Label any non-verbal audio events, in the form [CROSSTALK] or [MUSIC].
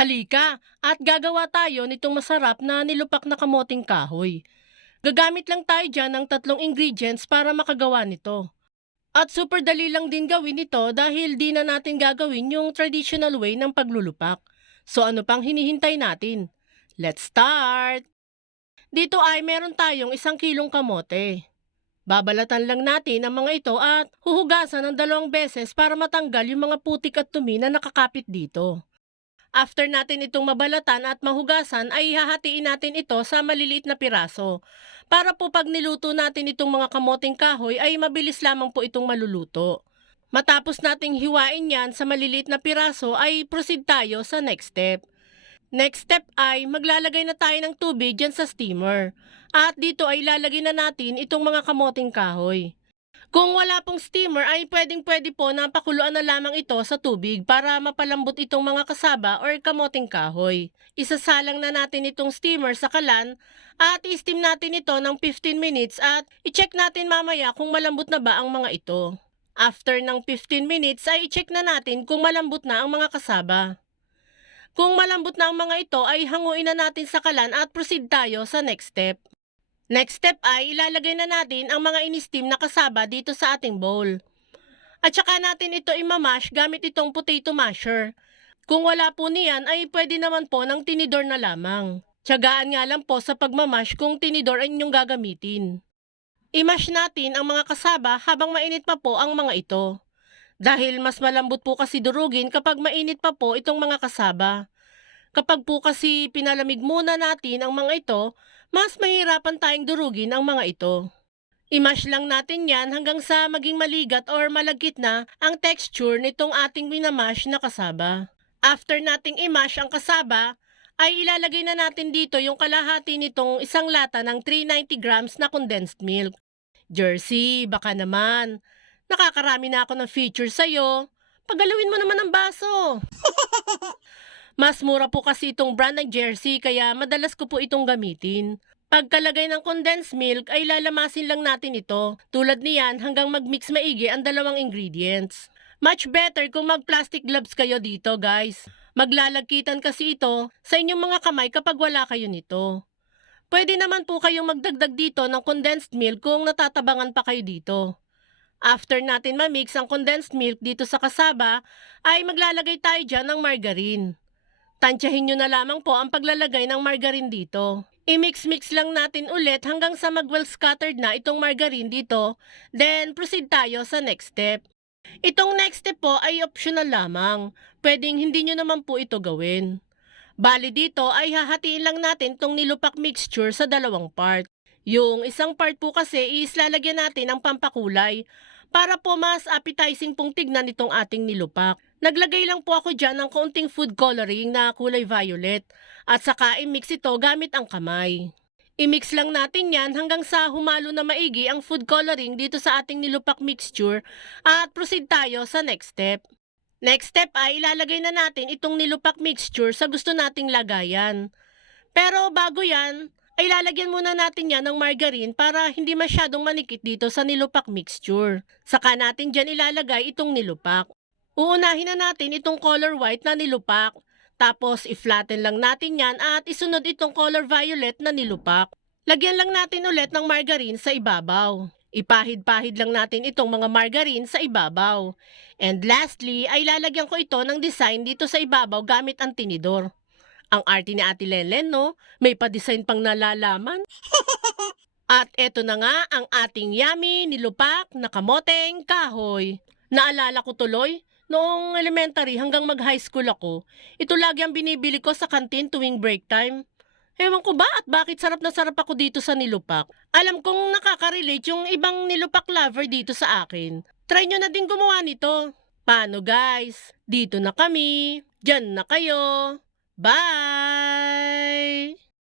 Halika at gagawa tayo nitong masarap na nilupak na kamoting kahoy. Gagamit lang tayo dyan ng tatlong ingredients para makagawa nito. At super dali lang din gawin ito dahil di na natin gagawin yung traditional way ng paglulupak. So ano pang hinihintay natin? Let's start! Dito ay meron tayong isang kilong kamote. Babalatan lang natin ang mga ito at huhugasan ng dalawang beses para matanggal yung mga putik at tumi na nakakapit dito. After natin itong mabalatan at mahugasan ay hahatiin natin ito sa maliliit na piraso. Para po pag niluto natin itong mga kamoting kahoy ay mabilis lamang po itong maluluto. Matapos nating hiwain yan sa maliliit na piraso ay proceed tayo sa next step. Next step ay maglalagay na tayo ng tubig dyan sa steamer. At dito ay lalagay na natin itong mga kamoting kahoy. Kung wala pong steamer ay pwedeng pwede po na pakuluan na lamang ito sa tubig para mapalambot itong mga kasaba or kamoting kahoy. Isasalang na natin itong steamer sa kalan at i-steam natin ito ng 15 minutes at i-check natin mamaya kung malambot na ba ang mga ito. After ng 15 minutes ay i-check na natin kung malambot na ang mga kasaba. Kung malambot na ang mga ito ay hanguin na natin sa kalan at proceed tayo sa next step. Next step ay ilalagay na natin ang mga in-steam na kasaba dito sa ating bowl. At saka natin ito imamash gamit itong potato masher. Kung wala po niyan ay pwede naman po ng tinidor na lamang. Tiyagaan nga lang po sa pagmamash kung tinidor ang inyong gagamitin. I-mash natin ang mga kasaba habang mainit pa po ang mga ito. Dahil mas malambot po kasi durugin kapag mainit pa po itong mga kasaba. Kapag po kasi pinalamig muna natin ang mga ito, mas mahirapan tayong durugin ang mga ito. I-mash lang natin yan hanggang sa maging maligat or malagkit na ang texture nitong ating minamash na kasaba. After nating i-mash ang kasaba, ay ilalagay na natin dito yung kalahati nitong isang lata ng 390 grams na condensed milk. Jersey, baka naman. Nakakarami na ako ng features sa'yo. Pagalawin mo naman ang baso. [LAUGHS] Mas mura po kasi itong brand ng jersey kaya madalas ko po itong gamitin. Pagkalagay ng condensed milk ay lalamasin lang natin ito. Tulad niyan hanggang mag-mix maigi ang dalawang ingredients. Much better kung mag-plastic gloves kayo dito guys. Maglalagkitan kasi ito sa inyong mga kamay kapag wala kayo nito. Pwede naman po kayong magdagdag dito ng condensed milk kung natatabangan pa kayo dito. After natin ma-mix ang condensed milk dito sa kasaba, ay maglalagay tayo dyan ng margarine. Tansyahin nyo na lamang po ang paglalagay ng margarine dito. I-mix-mix lang natin ulit hanggang sa mag-well scattered na itong margarine dito. Then, proceed tayo sa next step. Itong next step po ay optional lamang. Pwedeng hindi nyo naman po ito gawin. Bali dito ay hahatiin lang natin itong nilupak mixture sa dalawang part. Yung isang part po kasi is lalagyan natin ng pampakulay para po mas appetizing pong tignan itong ating nilupak. Naglagay lang po ako dyan ng kaunting food coloring na kulay violet at saka i-mix ito gamit ang kamay. I-mix lang natin yan hanggang sa humalo na maigi ang food coloring dito sa ating nilupak mixture at proceed tayo sa next step. Next step ay ilalagay na natin itong nilupak mixture sa gusto nating lagayan. Pero bago yan, ay lalagyan muna natin yan ng margarine para hindi masyadong manikit dito sa nilupak mixture. Saka natin dyan ilalagay itong nilupak. Uunahin na natin itong color white na nilupak. Tapos i-flatten lang natin yan at isunod itong color violet na nilupak. Lagyan lang natin ulit ng margarine sa ibabaw. Ipahid-pahid lang natin itong mga margarine sa ibabaw. And lastly, ay lalagyan ko ito ng design dito sa ibabaw gamit ang tinidor. Ang arte ni Ate Lelen, no? May pa-design pang nalalaman. [LAUGHS] At eto na nga ang ating yummy nilupak na kamoteng kahoy. Naalala ko tuloy, noong elementary hanggang mag-high school ako, ito lagi ang binibili ko sa kantin tuwing break time. Ewan ko ba at bakit sarap na sarap ako dito sa nilupak. Alam kong nakaka-relate yung ibang nilupak lover dito sa akin. Try nyo na din gumawa nito. Paano guys? Dito na kami. Diyan na kayo. Bye!